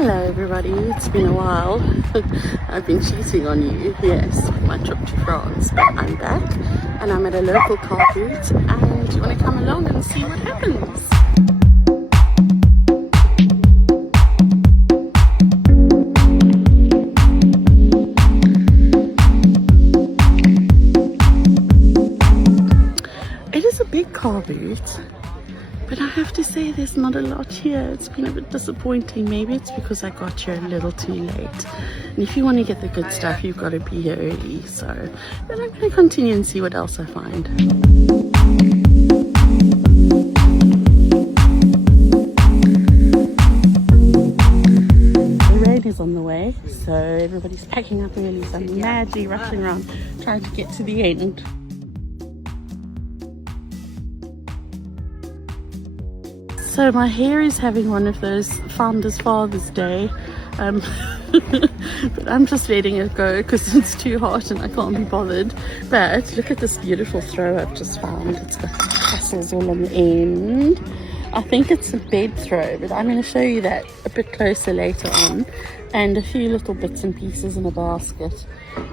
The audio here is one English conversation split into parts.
Hello everybody, it's been a while. I've been cheating on you, yes, with my trip to France, but I'm back and I'm at a local Carboot and you want to come along and see what happens. It is a big Carboot. But I have to say there's not a lot here. It's been a bit disappointing. Maybe it's because I got here a little too late. And if you want to get the good stuff, you've got to be here early. So, but I'm going to continue and see what else I find. The rain is on the way, so everybody's packing up early. So I'm madly rushing around trying to get to the end. So my hair is having one of those Founders Father's Day, but I'm just letting it go because it's too hot and I can't be bothered. But look at this beautiful throw I've just found. It's got tassels all on the end. I think it's a bed throw, but I'm going to show you that a bit closer later on. And a few little bits and pieces in a basket.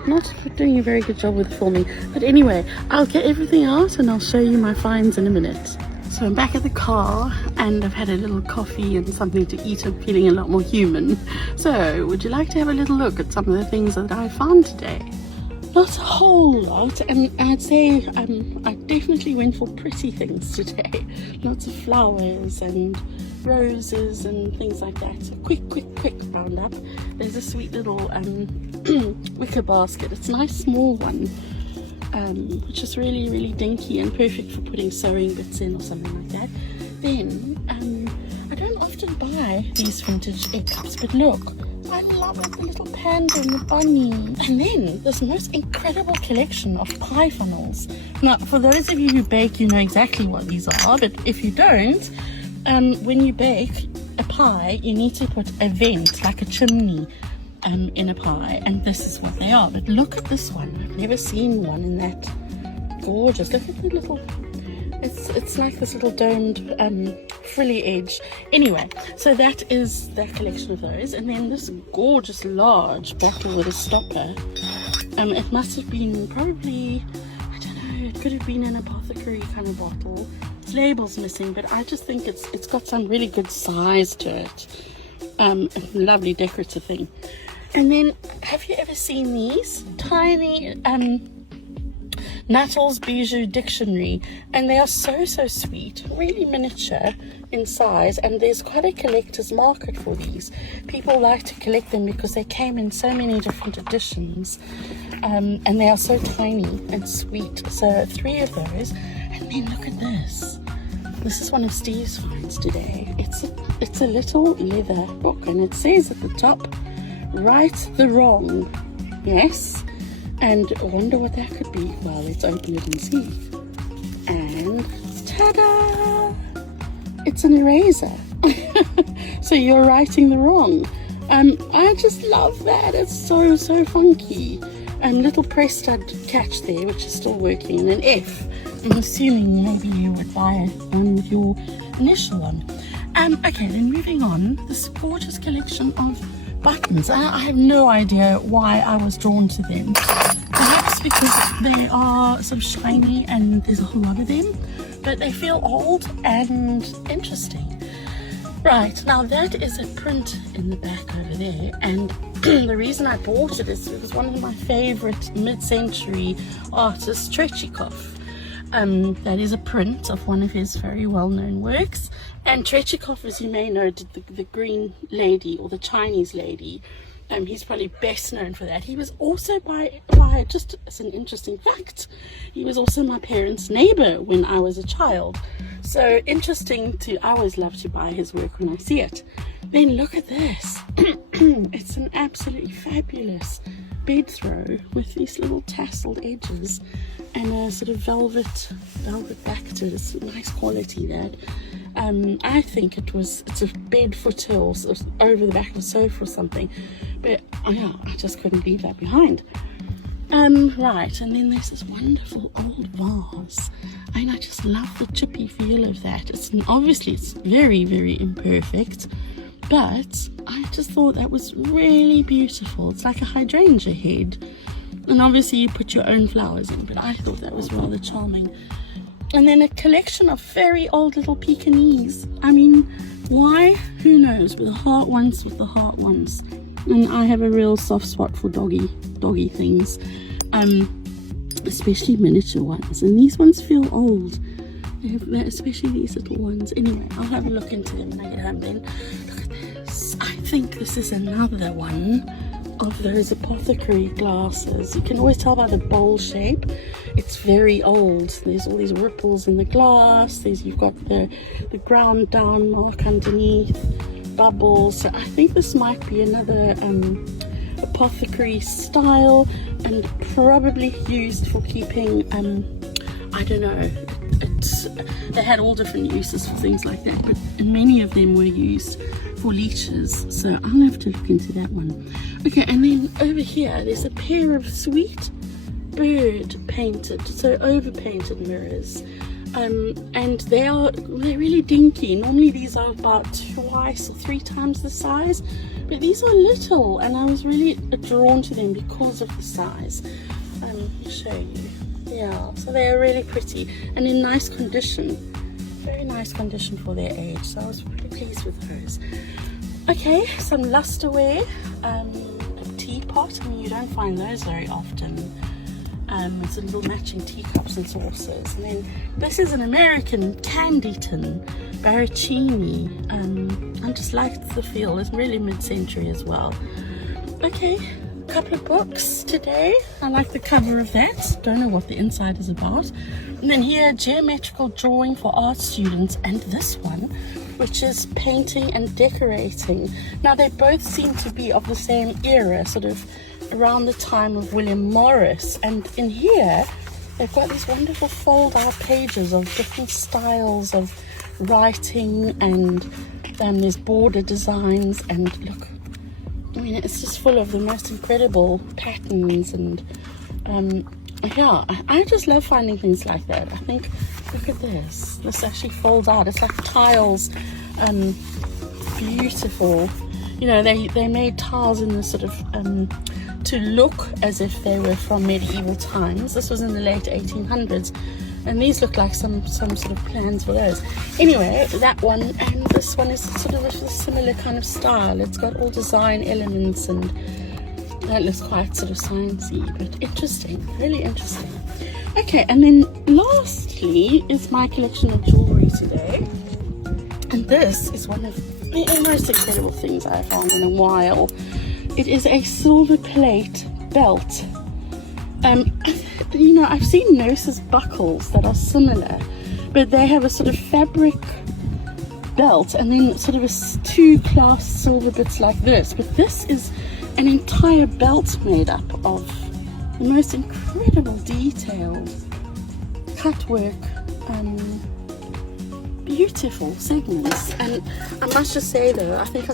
Not doing a very good job with filming, but anyway, I'll get everything out and I'll show you my finds in a minute. So I'm back at the car and I've had a little coffee and something to eat. I'm feeling a lot more human. So would you like to have a little look at some of the things that I found today? Not a whole lot, and I'd say I definitely went for pretty things today. Lots of flowers and roses and things like that. So quick roundup. There's a sweet little wicker basket. It's a nice small one. Which is really dinky and perfect for putting sewing bits in or something like that. Then I don't often buy these vintage egg cups, but look, I love it, the little panda and the bunny. And then this most incredible collection of pie funnels. Now for those of you who bake, you know exactly what these are, but if you don't, when you bake a pie you need to put a vent, like a chimney, in a pie, and this is what they are. But look at this one. I've never seen one in that gorgeous. Look at the little, it's like this little domed frilly edge. Anyway, so that is that collection of those, and then this gorgeous large bottle with a stopper. It must have been probably, I don't know, it could have been an apothecary kind of bottle. Its label's missing, but I just think it's got some really good size to it. A lovely decorative thing. And then, have you ever seen these tiny Nuttall's Bijou Dictionary? And they are so sweet, really miniature in size, and there's quite a collector's market for these. People like to collect them because they came in so many different editions, and they are so tiny and sweet. So 3 of those. And then look at this. This is one of Steve's finds today. It's a little leather book, and it says at the top, right the wrong. Yes, and I wonder what that could be. Well, let's open it and see. And ta-da! It's an eraser. So you're righting the wrong. I just love that. It's so funky. Little press stud catch there, which is still working, and an F. I'm assuming maybe you would buy one with your initial one. Okay, then moving on, this gorgeous collection of buttons. I have no idea why I was drawn to them. Perhaps because they are sort of shiny and there's a whole lot of them, but they feel old and interesting. Right, now that is a print in the back over there, and the reason I bought it is because one of my favorite mid-century artists, Tretyakov. That is a print of one of his very well-known works, and Tretyakov, as you may know, did the Green Lady or the Chinese Lady. He's probably best known for that. He was also by just as an interesting fact, he was also my parents' neighbor when I was a child. So interesting I always love to buy his work when I see it. Then look at this. It's an absolutely fabulous bed throw with these little tasseled edges and a sort of velvet back to it. It's nice quality, that. I think it's a bed footer or sort of over the back of a sofa or something, but yeah, I just couldn't leave that behind. Right, and then there's this wonderful old vase. I mean, I just love the chippy feel of that. Obviously it's very imperfect, but I just thought that was really beautiful. It's like a hydrangea head, and obviously you put your own flowers in, but I thought that was rather charming. And then a collection of very old little Pekingese. I mean, why? Who knows? With the heart ones, and I have a real soft spot for doggy things, especially miniature ones, and these ones feel old. Especially these little ones. Anyway, I'll have a look into them when I get home then. Look at this. I think this is another one of those apothecary glasses. You can always tell by the bowl shape. It's very old. There's all these ripples in the glass. You've got the ground down mark underneath, bubbles. So I think this might be another apothecary style, and probably used for keeping, I don't know, they had all different uses for things like that, but many of them were used for leeches, so I'll have to look into that one. Okay, and then over here there's a pair of sweet bird painted, so over painted mirrors, and they're really dinky. Normally these are about 2 or 3 times the size, but these are little, and I was really drawn to them because of the size. I'll show you. Yeah, so they're really pretty and in nice condition, very nice condition for their age, so I was pretty pleased with those. Okay, some lusterware, a teapot. I mean, you don't find those very often. It's a little matching teacups and saucers. And then this is an American candy tin, Baracchini. I just liked the feel. It's really mid-century as well. Okay, couple of books today. I like the cover of that. Don't know what the inside is about. And then here, geometrical drawing for art students, and this one, which is painting and decorating. Now they both seem to be of the same era, sort of around the time of William Morris. And in here they've got these wonderful fold out pages of different styles of writing, and then there's border designs, and look, I mean, it's just full of the most incredible patterns, and yeah, I just love finding things like that. I think, look at this. This actually folds out. It's like tiles, beautiful. You know, they made tiles in this sort of to look as if they were from medieval times. This was in the late 1800s, and these look like some sort of plans for those. Anyway, that one and this one is sort of a similar kind of style. It's got all design elements, and that looks quite sort of sciencey, but interesting, really interesting. Okay, and then lastly is my collection of jewelry today, and this is one of the most incredible things I have found in a while. It is a silver plate belt. You know, I've seen nurses' buckles that are similar, but they have a sort of fabric belt and then sort of 2 clasped silver bits like this. But this is an entire belt made up of the most incredible detailed cutwork, beautiful segments. And I must just say though, I think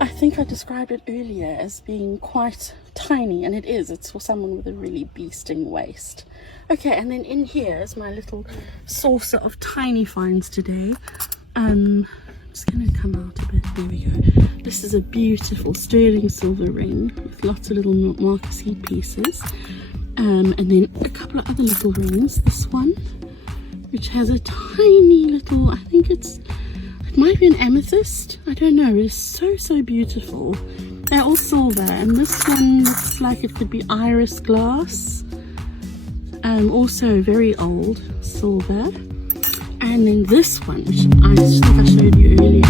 I think I described it earlier as being quite tiny, and it is. It's for someone with a really beasting waist. Okay, and then in here is my little saucer of tiny finds today. I'm just going to come out a bit. There we go. This is a beautiful sterling silver ring with lots of little marquise pieces. And then a couple of other little rings. This one, which has a tiny little, I think it might be an amethyst, I don't know. It's so beautiful. They're all silver, and this one looks like it could be iris glass, also very old silver. And then this one, which I think I showed you earlier,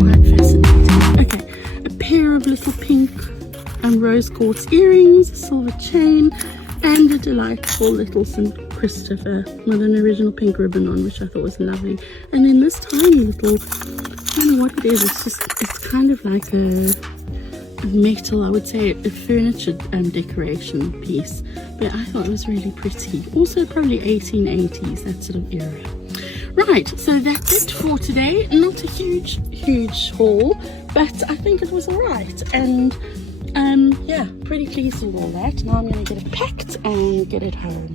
quite fascinating. Okay, a pair of little pink rose quartz earrings, a silver chain, and a delightful little St. Christopher with an original pink ribbon on, which I thought was lovely. And then this tiny little, I don't know what it is, it's kind of like a metal, I would say a furniture decoration piece, but I thought it was really pretty. Also probably 1880s, that sort of era. Right, so that's it for today. Not a huge haul, but I think it was alright, and yeah, pretty pleased with all that. Now I'm going to get it packed and get it home.